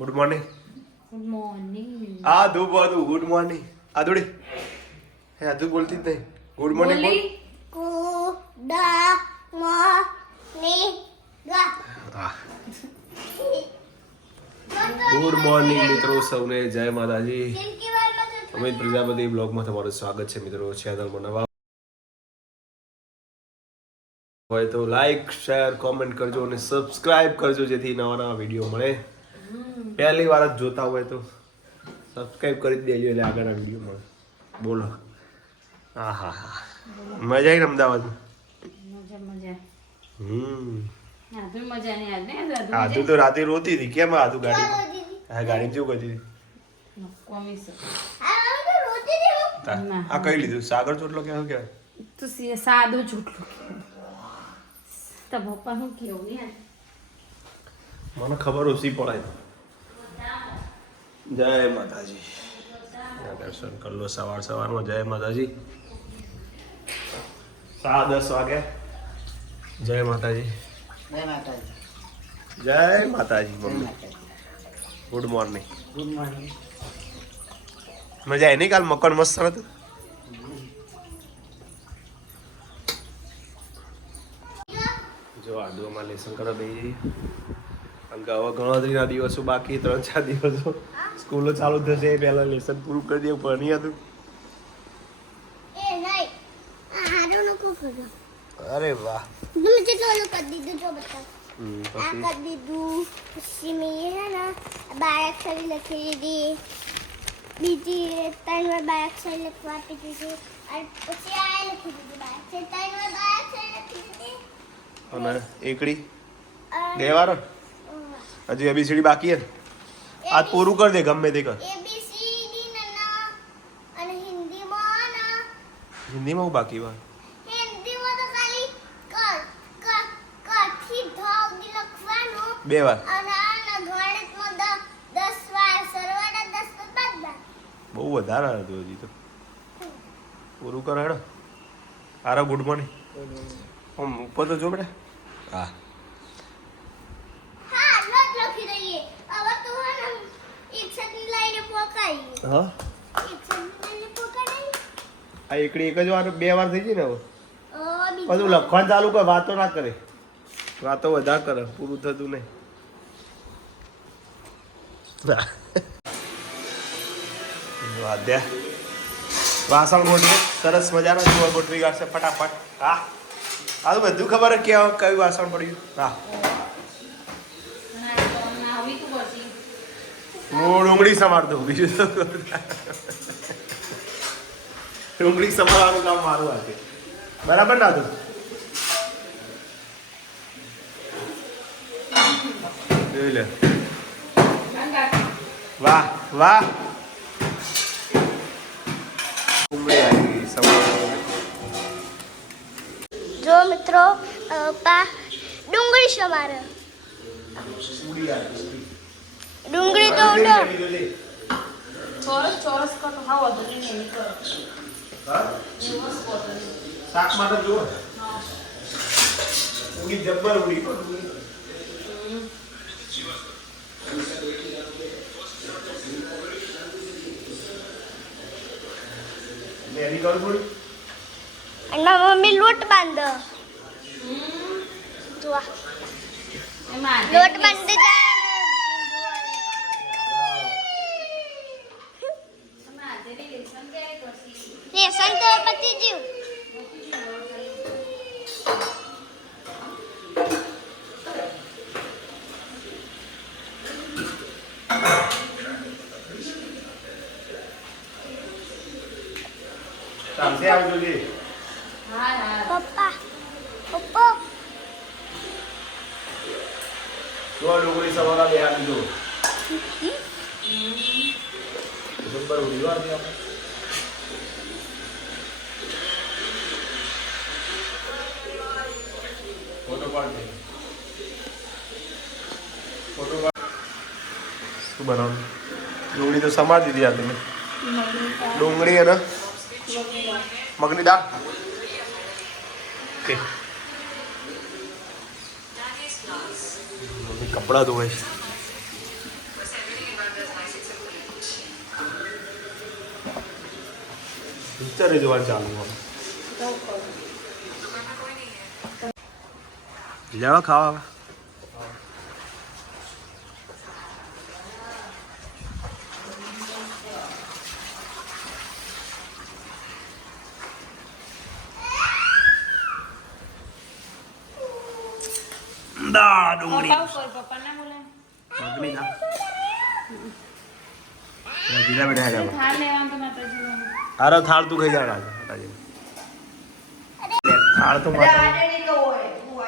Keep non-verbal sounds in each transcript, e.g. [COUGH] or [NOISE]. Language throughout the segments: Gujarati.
ગુડ મોર્નિંગ ગુડ મોર્નિંગ આ દુ બધું ગુડ મોર્નિંગ આદુડી હે આદુ બોલતી જ નહીં. ગુડ મોર્નિંગ બોલ. બોલી. હા ગુડ મોર્નિંગ મિત્રો. સૌને જય માતાજી. અમિત પ્રજાપતિ બ્લોગમાં તમારું સ્વાગત છે મિત્રો. ચેનલમાં નવા હોય તો લાઈક શેર કોમેન્ટ કરજો અને સબસ્ક્રાઇબ કરજો જેથી નવા નવા વીડિયો મળે. પહેલી વાર જ જોતા હોય તો સબસ્ક્રાઈબ કરી દેજો એટલે આગળના વીડિયો મળે. બોલો. હા હા હા મજા આવી અમદાવાદમાં મજા મજા. હમ. આધુ તો રાતે રોતી હતી. કેમ આધુ ગાડી? હા ગાડી કેવું કરતી હતી. આ કઈ લીધું? સાગર ચોટલો કેવું કહેવાય? સાદો ચોટલો તો પપ્પા હું કેવું મને ખબર ઓછી પડે જય માતાજી. દર્શન કરી લો સવાર સવારમાં. જય માતાજી. સાડા દસ વાગે. જય માતાજી. જય માતાજી. જય માતાજી mummy. Good morning good morning મજા આવી નહીં કાલ મકર મસ્ત હતું? જો આડુમાં લેસન કરવા જઈએ કારણ કે હવે ગણતરીના દિવસો બાકી ત્રણ ચાર દિવસો. સ્કૂલો ચાલુ થશે પહેલા લેસન પૂરું કરી દેવું ભણી હતું. અરે વાહ. કરી દીધું પછી? મેં હે ને બારાક્ષરી લખી દીધી. બીજી ત્રણ વાર બારાક્ષરી લખવા આપી દીધી. અને પછી આ લખી દીધી બારાક્ષરી ત્રણ વાર બારાક્ષરી લખી દીધી. અને એકડી? બે વાર? હજુ એબીસીડી બાકી હે આજ પૂરું કરી દે ગમે તે કર. ABCD ને ના અને હિન્દીમાં હું બાકી વાર હિન્દીમાં તો ખાલી ક ક ક થી ધ સુધી લખવાનું બે વાર. બહુ વધારે હતું હજી તો. પૂરું કર હેડો. આરો ગુડ મોર્નિંગ. ઉપર તો જો બેટા. હા લોટ લખી દઈએ હવે તો હે ને એક છતની લાઈને પોકાઈ હા? આ એકડી એક જ વાર, બે વાર થઈ ગઈ ને હવે? બધું લખવાનું ચાલુ કરે, વાતો ના કરે. વાતો વધારે કરે, પૂરું થતું નહીં. [LAUGHS] વાદ્યા વાસણ ગોઠવે સરસ મજાનો જુઓ ગોઠવી કાઢશે ફટાફટ. હા. આ તો બધું ખબર કે કયું વાસણ પડ્યું? હા આવી તું પછી હું ડુંગળી સમાર દઉં બીજું તો ડુંગળી સમારવાનું કામ મારું આજે. બરાબર ના તું જોઈ લે. વાહ વાહ. ડુંગળી આવી ગઈ સમારવાનું. જો મિત્રો પા ડુંગળી સમારે. ડુંગળી તો ઉડો. ચોરસ ચોરસ તો હા વધુ નહીં નહીં કરો. શાક માટે જુઓ. ડુંગળી જબ્બર ઉડી. પણ ડુંગળી. કરું થોડી. અને મમ્મી લોટ બાંધે. લોટ બાંધી જાય. લેસન તો પતી ગયું ચાલશે આવજો લે હા હા પપ્પા પપ્પા જો ડુંગળી સવારા બે આપી દો જબ્બર ઉડી વા દે આપણે. શું બનાવવાનું? ડુંગળી તો સમાર દીધી આ તમે. ડુંગળી અને મગની દાળ. ઓકે. કપડાં ધોવાય છે. વિચારે જોવાનું ચાલુ હોય લેવા ખાવા દા ડુંગળી ના મગની બેઠા હેડા અરે થાળ તું ખાઈ જાય થાળ તો માતા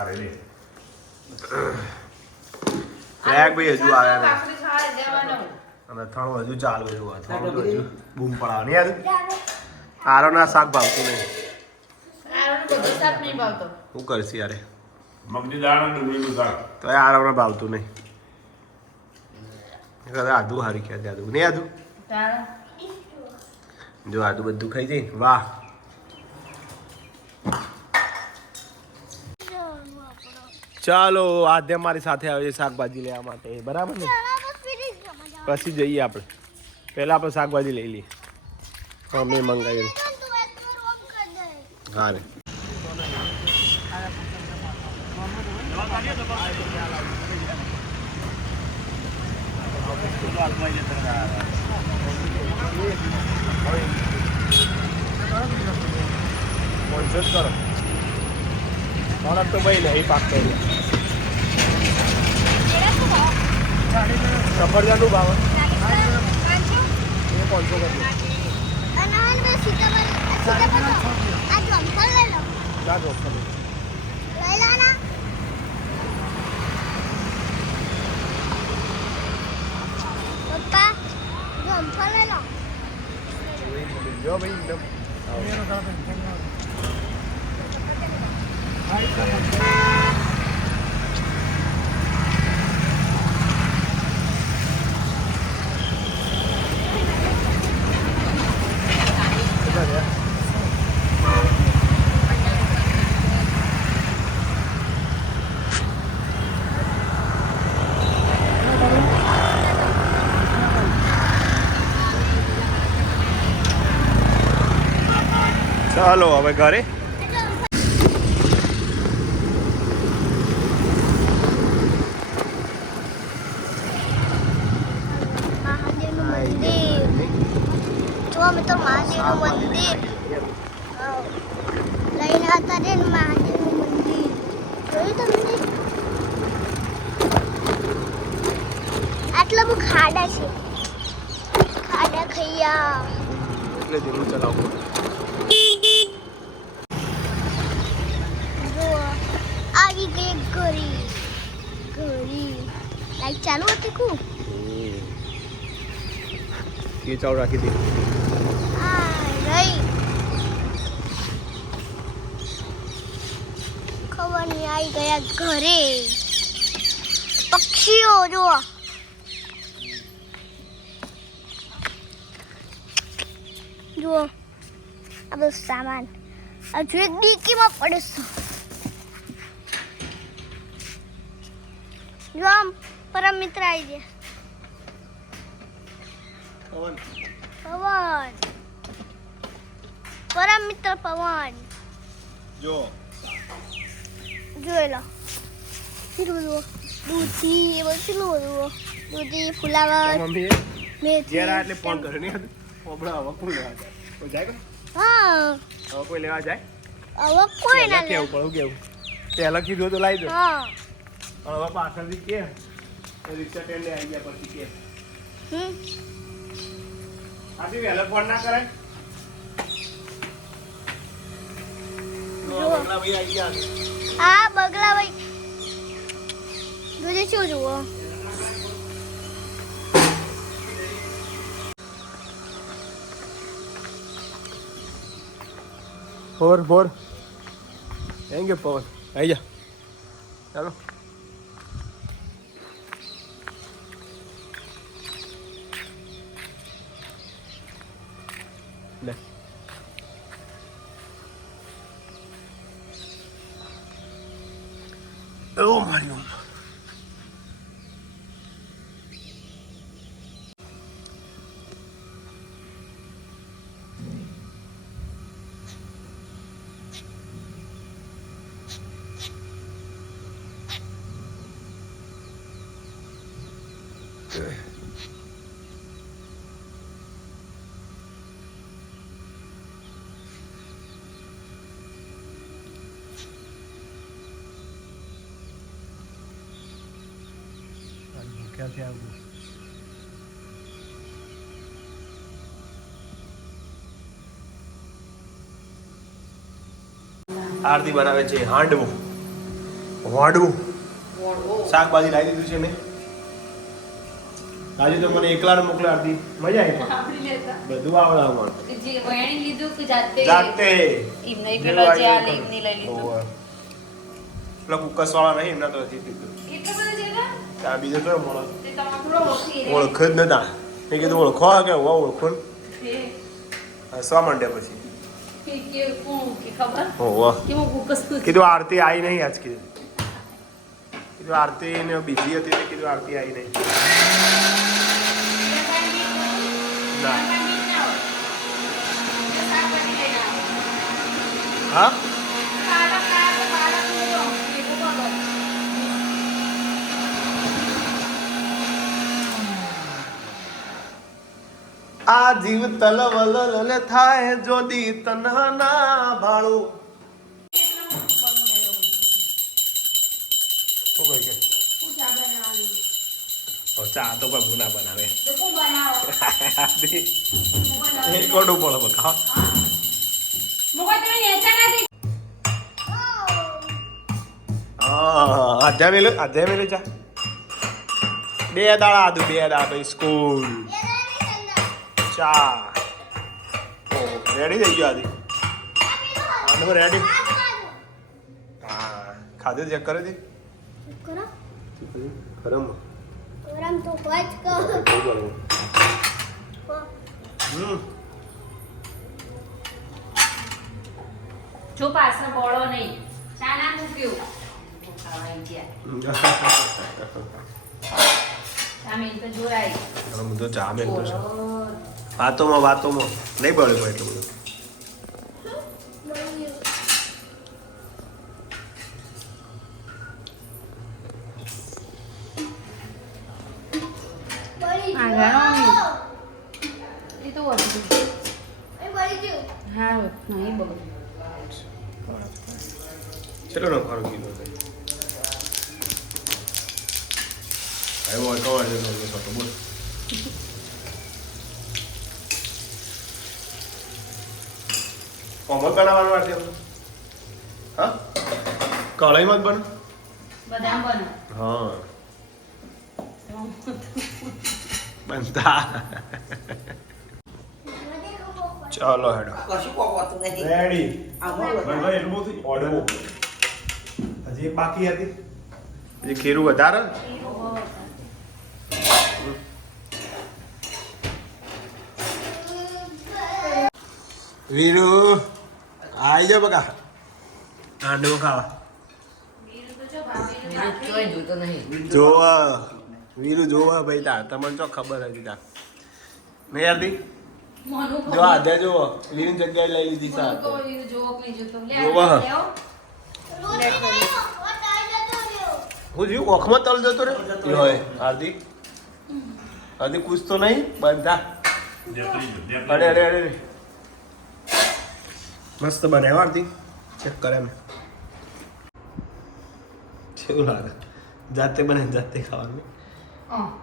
અરે ટ્રેક ભાઈ હજુ આવ્યા જવાનો અને અથાણું હજુ ચાલુ તો હજુ બૂમ પડાવવાની. યાર આરોના શાક ભાવતું નહીં. શું કરશે યારે મગની દાળ ડુંગળીનું શાક. તો એ આરોને ભાવતું નહીં. કદાચ આધું હારી ક્યાં આધું નહીં આધું જો આદુ બધું ખાઈ જાય. વાહ. ચાલો આદ્ય મારી સાથે આવે છે શાકભાજી લેવા માટે. બરાબર ને? પછી જઈએ આપણે. પહેલા આપણે શાકભાજી લઈ લઈએ. અમે મંગાવી હા રે. કોન્સર્ટ કરો બાળક તો ભાઈ નહીં પાક કરી સફરજનનું ભાવ. એ પાંચસો કરી પપ્પા જો ભાઈ એકદમ? ચાલો હવે ઘરે મહાદેવનું મંદિર જો તો મહાદેવનું મંદિર. લઈને હતા ને મહાદેવનું મંદિર. જોયું તમને? આટલા બહુ ખાડા છે. ખાડા ખૈયા. એટલે ચલાવવું આવી ગઈ ઘરી ઘરી લાઈટ ચાલુ હતી કુ એ ચાવ રાખી દે. રહી ખબર નહીં આવી ગયા ઘરે. પક્ષીઓ જો જુઓ. આ બધો સામાન. હજુ એક ડીકીમાં પડે જો આમ પરમ મિત્ર આવી ગયા. પવન. પરમ મિત્ર પવન જો જોઈ લો કેટલું બધું દૂધી એ બધું કેટલું બધું દૂધી ફુલાવર મમ્મી મેથી જરા એટલે ફોન કરે નહીં ઓબળા હવે કોઈ લેવા જાય જાય હા હવે કોઈ લેવા જાય હવે કોઈ ના કેવું પડું કેવું પહેલા કીધું તો લાવી દો હા પણ હવે પાછળથી કે રિક્ષા ટેન્ડે આવી ગયા પછી કે હમ આજે વહેલો ફોન ના કરાય જુઓ. હા બગલા ભાઈ. બીજું શું જુઓ? ફોર ફોર થેન્ક યુ પવન. આવી જા. ચાલો. ઓ મારી ક્યાંથી આવ્યું આરતી બનાવે છે હાંડવું. વાડવું. શાકભાજી લાવી દીધું છે મેં. આજે તો મને એકલાને મોકલે આરતી. મજા આવી પણ. બધું આવડાવવાનું અમારે જે વહેણી લીધું કે જાતે જાતે. પેલા કુકસ વાળા નહીં એમના તો જીતી લીધું ને? બીજો કયો ઓળખી જ નતા મેં કીધું ઓળખો કે હું ઓળખો હસવા માંડ્યા પછી કીધું આરતી આવી નહીં આજ કીધું કીધું આરતી ને બીજી હતી ને કીધું આરતી આવી નહીં હા આ જીવ તલવલ થાય જોદી તન્હા ના ભાળું ચા તો કોઈ ગુના બનાવે. કોડું પડે બકા હા. અધ્યા આજે મેલે ચા. બે દાડા આદુ બે દાડા ભાઈ સ્કૂલ. ચા ઓ રેડી થઈ ગયો આદી. આનું રેડી હા ખાધું ચેક કરી દી કરો. ગરમ. તો હોય જ કહો હમ. જો પાછળ બોળો નહીં. ચા ના મૂક્યું. ખાવાઈ ગયા. [LAUGHS] તો જોરાય હું તો ચા મેં છું. બોલો વાતોમાં વાતોમાં. નહીં બળ્યું એટલું બધું. ચલો ને ખરો આવ્યો બોલ. કોમલ બનાવવાનું વાત છે હા? કઢાઈમાં જ બને? હા. બનતા. ચાલો હેડો. કશું કોકવાતું નથી. રેડી ભાઈ એટલું બધું ઓર્ડર હજી બાકી હતી. હજી ખીરું વધારે? વીરુ. આઈ જાવ બકા. આંડો ખાવા. જોવા વીરુ જોવા ભાઈ તા. તમને ચો ખબર હતી તા. નહીં યારથી જો આધે જો વીરુ જગ્યાએ લઈ લીધી લે જોવા. હું જીવ ઓખમાં તલ જતો રે એ હોય હાર્દિક. હાર્દિક કુછ તો નહીં? બધા અરે અરે અરે. મસ્ત બને હો ચેક કરે મેં કેવું લાગે? જાતે બને જાતે ખાવાનું.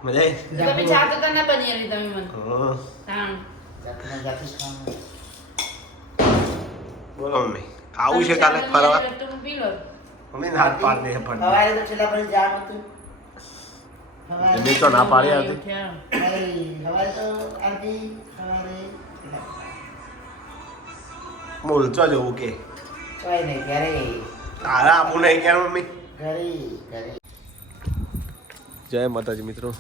મજા આવી? તમે ચા તો તને બની આવી તમે મને. હા. જાતે ખાવાનું. બોલો મમ્મી આવું છે કાલે ફરવા? મમ્મી હાથ પાડ દે પણ. તો છેલ્લા હતું તો ના. તો બોલ ચો જવું કે. તારા આપું નહીં ક્યાં મમ્મી? ઘરે ઘરે. જય માતાજી મિત્રો.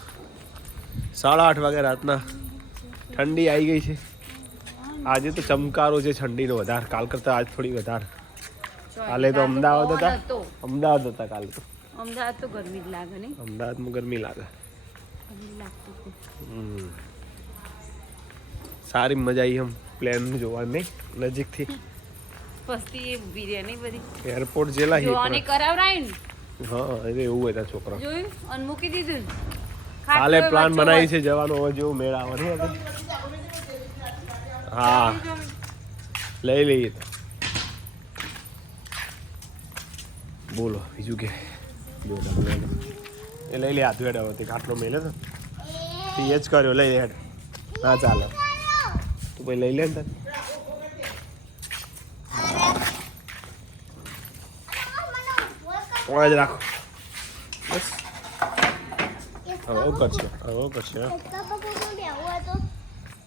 સાડા આઠ વાગે રાતના ઠંડી આવી ગઈ છે. આજે તો ચમકારો છે ઠંડીનો વધારે. કાલ કરતા આજ થોડી વધારે. કાલે તો અમદાવાદ હતા. અમદાવાદ હતા કાલે તો. અમદાવાદ તો ગરમી જ લાગે નહીં. અમદાવાદમાં ગરમી લાગે. સારી મજા આવી એમ. પ્લેન જોવાની નજીકથી. પસ્તી એ ઊભી રહે નહીં બધી. એરપોર્ટ જેલા હી જોવાની કરાવરાય ને? હા એ એવું હતા છોકરા. જોયું? અને મૂકી દીધું કાલે પ્લાન બનાવી છે જવાનો હવે જેવું મેળ આવવાનું હવે. હા. લઈ લઈએ તો. બોલો બીજું કે? જો એ લઈ લે હાથું હેડ હવે તે ખાટલો મેલે તો. એ. જ કર્યો લઈ લે હેડ. ના ચાલે. તું ભાઈ લઈ લે ને તાર. પોણા જ રાખો બસ હવે એવું કરશે હવે એવું કરશે હા. રસ્તા પર કોઈ બેહવું હોય તો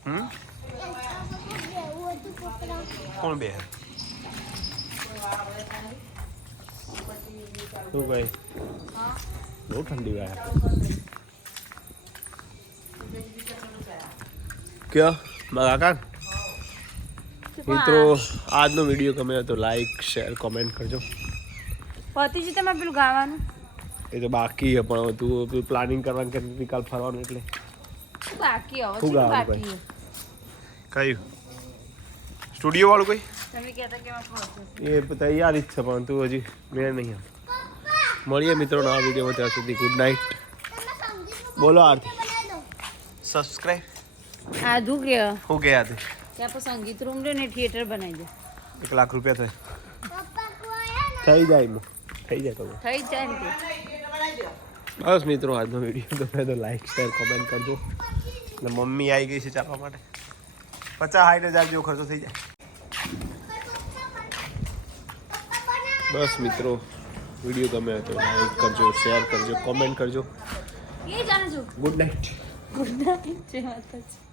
હમ રસ્તા પર કોઈ બેહવું હોય તો છોકરા કોણ બે શું કઈ બહુ ઠંડી વાય કયો મારા કાકા મિત્રો આજનો વીડિયો ગમે તો લાઈક શેર કોમેન્ટ કરજો. પતિ છે તમારે પેલું ગાવાનું? એ તો બાકી છે પણ તું તું પ્લાનિંગ કરવાનું કે નિકાલ ફરવાનું એટલે. બાકી હવે? શું બાકી? કયું? સ્ટુડિયો વાળું કોઈ? તમે કહેતા કે એમાં એ તૈયારી જ છે પણ તું હજી મેળ નહીં આવ મળીએ મિત્રો નવા વિડીયોમાં ત્યાં સુધી ગુડ નાઇટ બોલો આરતી. સબસ્ક્રાઇબ આ ધુ કે હું ગયા હતી ત્યાં પર સંગીત રૂમ રે ને થિયેટર બનાવી દે એક લાખ રૂપિયા થાય પપ્પા કોઈ આયા થઈ જાય એમાં થઈ જાય તો થઈ જ જાય ને તે. બસ મિત્રો આજનો વીડિયો ગમે તો લાઈક શેર કોમેન્ટ કરજો. ને મમ્મી આવી ગઈ છે ચાલવા માટે. પચાસ સાઠ હજાર જેવો ખર્ચો થઈ જાય. બસ મિત્રો વીડિયો ગમે તો લાઈક કરજો શેર કરજો કોમેન્ટ કરજો. એ જાણે છું. ગુડ નાઇટ ગુડ નાઇટ જય માતાજી